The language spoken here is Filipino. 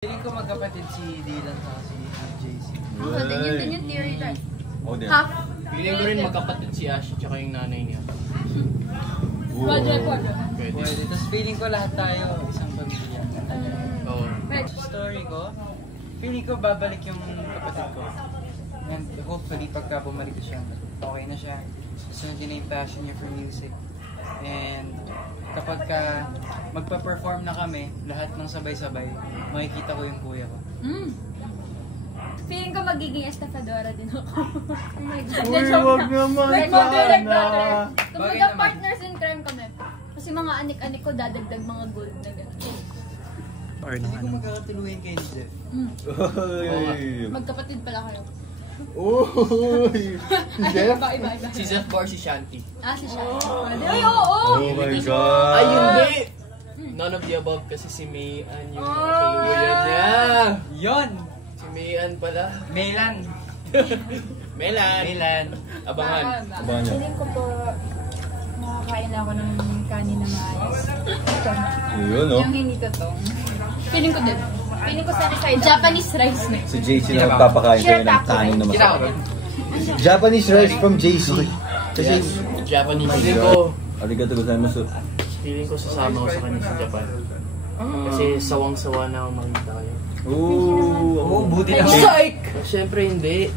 Feeling ko magkapatid si Dylan sa si JC. Ako din yung theory right. Oh, din. Half. Feeling ko rin magkapatid si Ash tsaka yung nanay niya. Quadra. Pwede. Tapos feeling ko lahat tayo isang pamilya. Oo. Story ko, feeling ko babalik yung kapatid ko. And hopefully pagka bumalik siya, okay na siya. Susunod na yung passion niya for music. And kapag ka magpa-perform na kami, lahat ng sabay-sabay, makikita ko yung kuya ko. Feeling ko magiging estafadora din ako. Oh my God. Uy, wag naman sana. Kumbaga partners in crime kami. Kasi mga anik-anik ko dadagdag mga gold na gano'n. Or hindi ko magkakatuluyan kay Jeff. Magkapatid pala kayo. Uy! Jeff? Iba. Si Zef Bar, si Shanti. Si Shanti. Ay, oo! Oh my God! Ay, hindi! None of the above kasi si Mayan yung nakatuluyan niya. Yon! Si Mayan pala. Melan! Melan! Abangan. Abangan niyo. Feeling ko po, makakain ako ng kanin na maayos. Yun, no? Yung hindi totoo. Feeling ko din. Feeling ko satisfied. Japanese rice na. Si JC na magpapakain kayo ng kanin na masarap. Japanese rice from JC. Kasi, Japanese. Feeling ko, arigato gozaimasu. feeling ko sasama ko sa kanya sa Japan. Kasi sawang-sawa na ako makita kayo. Ooh! Buti na Psych! Siyempre hindi.